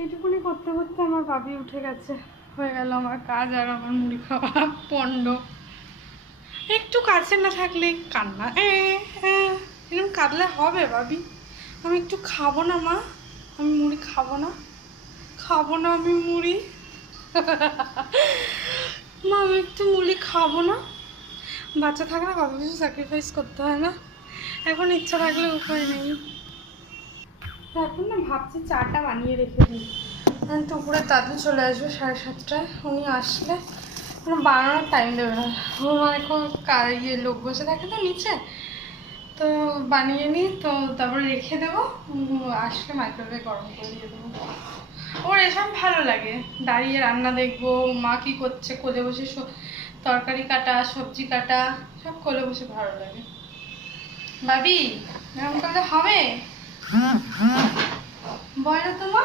এইটুকুনি করতে করতে আমার বাবি উঠে গেছে, হয়ে গেল আমার কাজ আর আমার মুড়ি খাওয়া পণ্ড। একটু কাছে না থাকলে কান্না এরকম কাঁদলে হবে বাবি? আমি একটু খাবো না মা, আমি মুড়ি খাবো না, খাবো না আমি মুড়ি মা আমি একটু মুড়ি খাবো না। বাচ্চা থাকলে কত কিছু স্যাক্রিফাইস করতে হয় না, এখন ইচ্ছা থাকলে উপায় নেই। এখন না ভাবছি চাটা বানিয়ে রেখে দিই, দুপুরে দাদু চলে আসবে 7:30টায়, উনি আসলে বানানোর টাইম দেবে না। আমার এখন লোক বসে থাকে তো নিচে, তো বানিয়ে নিই, তো তারপরে রেখে দেবো, আসলে মাইক্রোওয়েভে গরম করে দিয়ে দেবো। ওর এসব ভালো লাগে, দাঁড়িয়ে রান্না দেখবো, মা কী করছে, কোলে বসে তরকারি কাটা, সবজি কাটা, সব কোলে বসে ভালো লাগে। ভাবি এরকম করলে হবে? বলো তো মা।